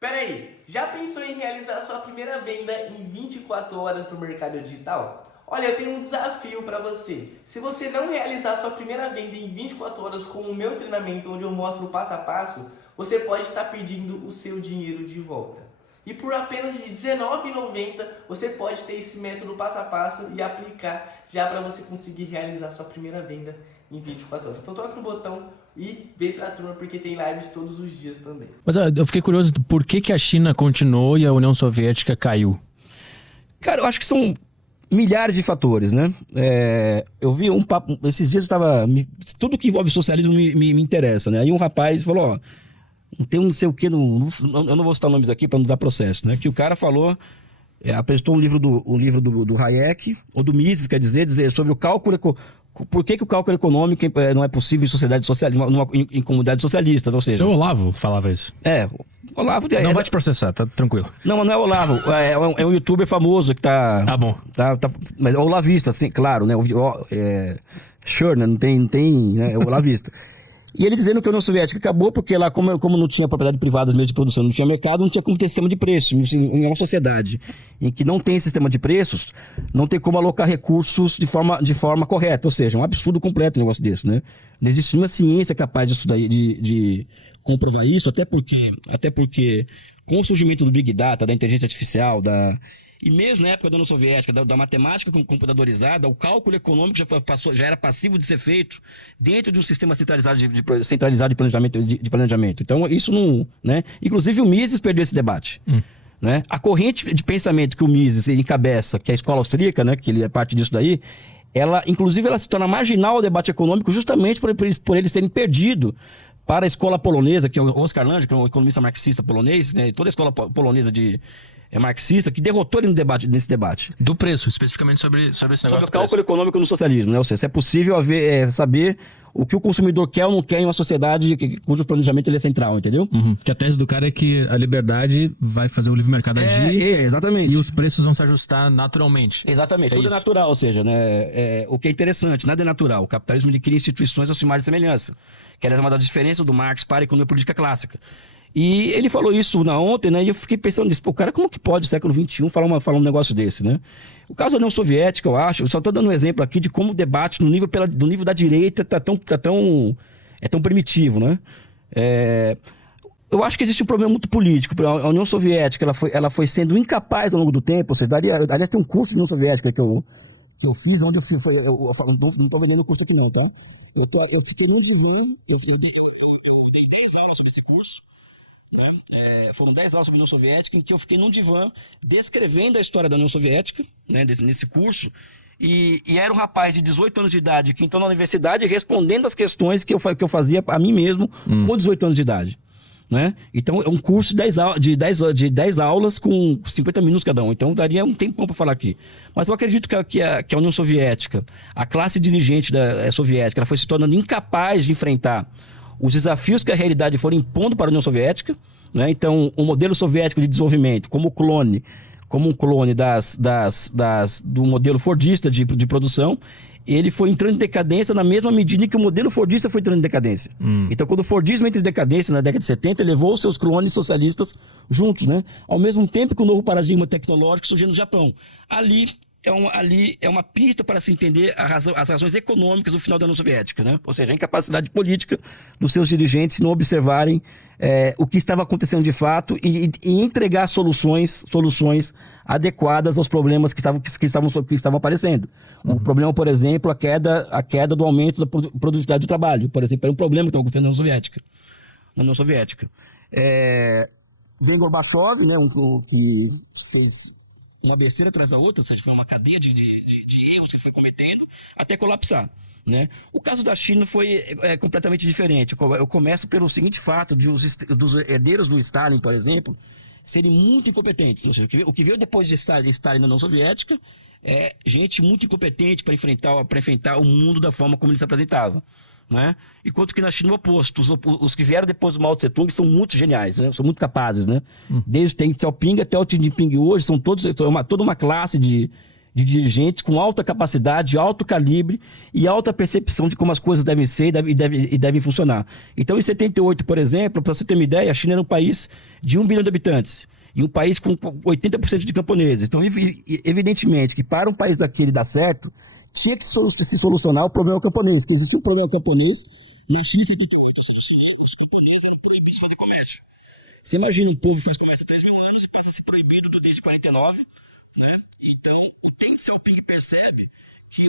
Pera aí, já pensou em realizar sua primeira venda em 24 horas no mercado digital? Olha, eu tenho um desafio para você. Se você não realizar sua primeira venda em 24 horas com o meu treinamento, onde eu mostro o passo a passo, você pode estar pedindo o seu dinheiro de volta. E por apenas de R$19,90 você pode ter esse método passo a passo e aplicar já para você conseguir realizar sua primeira venda em 24 horas. Então toca no botão e vem pra turma, porque tem lives todos os dias também. Mas eu fiquei curioso, por que a China continuou e a União Soviética caiu? Cara, eu acho que são milhares de fatores, né? Eu vi um papo, esses dias eu tava... Tudo que envolve socialismo me interessa, né? Aí um rapaz falou, ó, tem um não sei o que, eu não vou citar nomes aqui para não dar processo, né? Que o cara falou, apresentou um livro do Hayek, ou do Mises, quer dizer sobre o cálculo... Por que o cálculo econômico não é possível em sociedade socialista, em comunidade socialista, ou seja... Seu Olavo falava isso. Olavo... Não vai te processar, tá tranquilo. Não, mas não é Olavo, é um youtuber famoso que tá... Ah, bom. Mas é olavista, assim, claro, né? Sure, né? Não tem, né? É olavista. E ele dizendo que a União Soviética acabou porque lá, como não tinha propriedade privada dos meios de produção, não tinha mercado, não tinha como ter sistema de preços. Em uma sociedade em que não tem sistema de preços, não tem como alocar recursos de forma correta. Ou seja, é um absurdo completo um negócio desse, né? Não existe nenhuma ciência capaz disso daí, de comprovar isso, até porque com o surgimento do Big Data, da inteligência artificial, e mesmo na época da União Soviética, da matemática computadorizada, o cálculo econômico já era passivo de ser feito dentro de um sistema centralizado de planejamento. Então, isso não... Né? Inclusive, o Mises perdeu esse debate. Né? A corrente de pensamento que o Mises encabeça, que é a escola austríaca, né? Que ele é parte disso daí, inclusive, ela se torna marginal ao debate econômico justamente por eles terem perdido para a escola polonesa, que é o Oskar Lange, que é um economista marxista polonês, né? Toda a escola polonesa marxista, que derrotou ele nesse debate. Do preço, especificamente sobre esse negócio. Sobre o cálculo econômico no socialismo, né? Ou seja, se é possível saber o que o consumidor quer ou não quer em uma sociedade cujo planejamento ele é central, entendeu? Que a tese do cara é que a liberdade vai fazer o livre mercado agir. Exatamente. E os preços vão se ajustar naturalmente. Exatamente. Tudo é natural, ou seja, né? O que é interessante, nada é natural. O capitalismo ele cria instituições aproximadas de semelhança, que é uma das diferenças do Marx para a economia política clássica. E ele falou isso ontem, né? E eu fiquei pensando nisso. Pô, cara, como que pode, século XXI, falar um negócio desse, né? O caso da União Soviética, eu acho, eu só estou dando um exemplo aqui de como o debate do nível da direita é tão primitivo, né? Eu acho que existe um problema muito político. A União Soviética, ela foi sendo incapaz ao longo do tempo. Aliás, tem um curso de União Soviética que eu fiz, onde não estou vendendo o curso aqui não, tá? Eu fiquei num divã, eu dei 10 aulas sobre esse curso, né? Foram 10 aulas sobre a União Soviética, em que eu fiquei num divã descrevendo a história da União Soviética, né, nesse curso, e era um rapaz de 18 anos de idade que entrou na universidade respondendo as questões que eu fazia a mim mesmo com 18 anos de idade. Né? Então é um curso de 10 aulas com 50 minutos cada um. Então daria um tempão para falar aqui. Mas eu acredito que a União Soviética, a classe dirigente soviética, ela foi se tornando incapaz de enfrentar os desafios que a realidade foi impondo para a União Soviética, né? Então o modelo soviético de desenvolvimento como um clone do modelo fordista de produção, ele foi entrando em decadência na mesma medida que o modelo fordista foi entrando em decadência. Então, quando o fordismo entra em decadência na década de 70, ele levou os seus clones socialistas juntos, né? Ao mesmo tempo que o novo paradigma tecnológico surgiu no Japão. Ali é uma pista para se entender as razões econômicas do final da União Soviética, né? Ou seja, a incapacidade política dos seus dirigentes não observarem o que estava acontecendo de fato e entregar soluções adequadas aos problemas que estavam aparecendo. O problema, por exemplo, a queda do aumento da produtividade do trabalho, por exemplo, era um problema que estava acontecendo na União Soviética. Vem Gorbachev, né, que fez uma besteira atrás da outra, ou seja, foi uma cadeia de erros que foi cometendo até colapsar. Né? O caso da China foi completamente diferente. Eu começo pelo seguinte fato dos herdeiros do Stalin, por exemplo, serem muito incompetentes. Ou seja, o que veio depois de Stalin na União Soviética é gente muito incompetente para enfrentar o mundo da forma como ele se apresentava. Né? Enquanto que na China o oposto. Os que vieram depois do Mao Tse Tung são muito geniais, né? São muito capazes. Né? Desde o Deng Xiaoping até o Xi Jinping hoje, são toda uma classe de de dirigentes com alta capacidade, alto calibre e alta percepção de como as coisas devem ser e devem funcionar. Então, em 78, por exemplo, para você ter uma ideia, a China era um país de 1 bilhão de habitantes e um país com 80% de camponeses. Então, evidentemente, que para um país daquele dar certo, tinha que se solucionar o problema camponês, que existia um problema camponês na China em 78, ou seja, os camponeses eram proibidos de fazer comércio. Você imagina, um povo que faz comércio há 3 mil anos e passa a ser proibido desde 49, né? Então, o Deng Xiaoping percebe que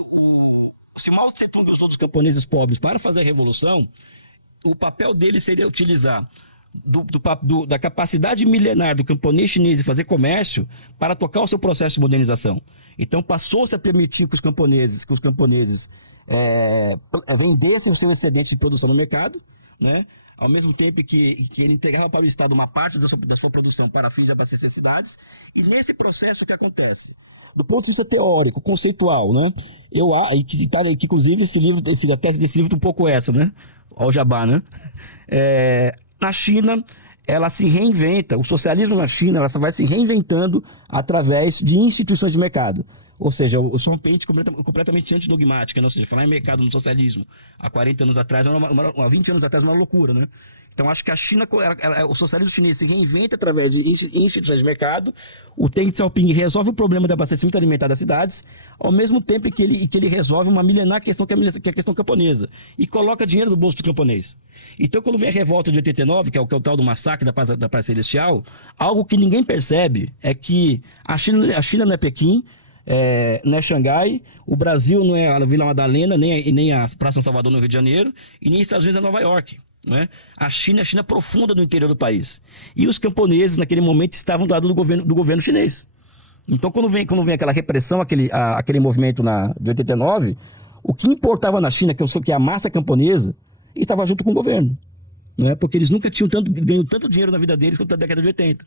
se Mao Tse-tung gostou dos camponeses pobres para fazer a revolução, o papel dele seria utilizar da capacidade milenar do camponês chinês de fazer comércio para tocar o seu processo de modernização. Então, passou-se a permitir que os camponeses vendessem o seu excedente de produção no mercado, né? Ao mesmo tempo que ele entregava para o Estado uma parte da sua produção para fins de abastecer cidades. E nesse processo, o que acontece? Do ponto de vista teórico, conceitual, né? Que inclusive a tese desse livro é um pouco essa, né? Olha o jabá, né? Na China, ela se reinventa. O socialismo na China, ela vai se reinventando através de instituições de mercado. Ou seja, eu sou uma mente completamente antidogmática, né? Ou seja, falar em mercado no socialismo há 40 anos atrás, há 20 anos atrás, era uma loucura, né? Então, acho que a China, o socialismo chinês se reinventa através de instituições de mercado. O Deng Xiaoping resolve o problema do abastecimento alimentar das cidades, ao mesmo tempo que ele resolve uma milenar questão que é a questão camponesa, e coloca dinheiro no bolso do camponês. Então, quando vem a revolta de 89, que é o tal do massacre da Praça Celestial, algo que ninguém percebe é que a China não é Pequim, não é Xangai, o Brasil não é a Vila Madalena, nem a Praça São Salvador no Rio de Janeiro, e nem os Estados Unidos é Nova York. Né? A China profunda no interior do país. E os camponeses, naquele momento, estavam do lado do governo chinês. Então, quando vem aquela repressão, aquele movimento de 89, o que importava na China, que é a massa camponesa, estava junto com o governo. Né? Porque eles nunca tinham ganho tanto dinheiro na vida deles quanto na década de 80.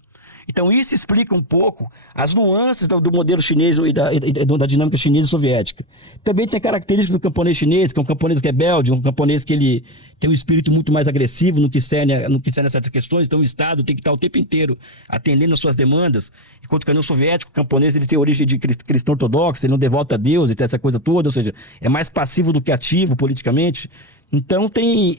Então, isso explica um pouco as nuances do modelo chinês e da dinâmica chinesa e soviética. Também tem características do camponês chinês, que é um camponês rebelde, um camponês que ele tem um espírito muito mais agressivo no que cerne a certas questões. Então, o Estado tem que estar o tempo inteiro atendendo às suas demandas. Enquanto que o soviético, o camponês, ele tem origem de cristão ortodoxo, ele não devota a Deus e tem essa coisa toda, ou seja, é mais passivo do que ativo politicamente. Então,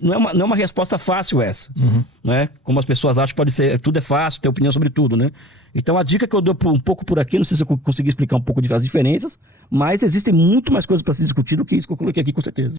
não é uma resposta fácil essa. Uhum. Né? Como as pessoas acham, pode ser, tudo é fácil, ter opinião sobre tudo. Né? Então, a dica que eu dou um pouco por aqui, não sei se eu consegui explicar um pouco das diferenças, mas existem muito mais coisas para se discutir do que isso que eu coloquei aqui, com certeza.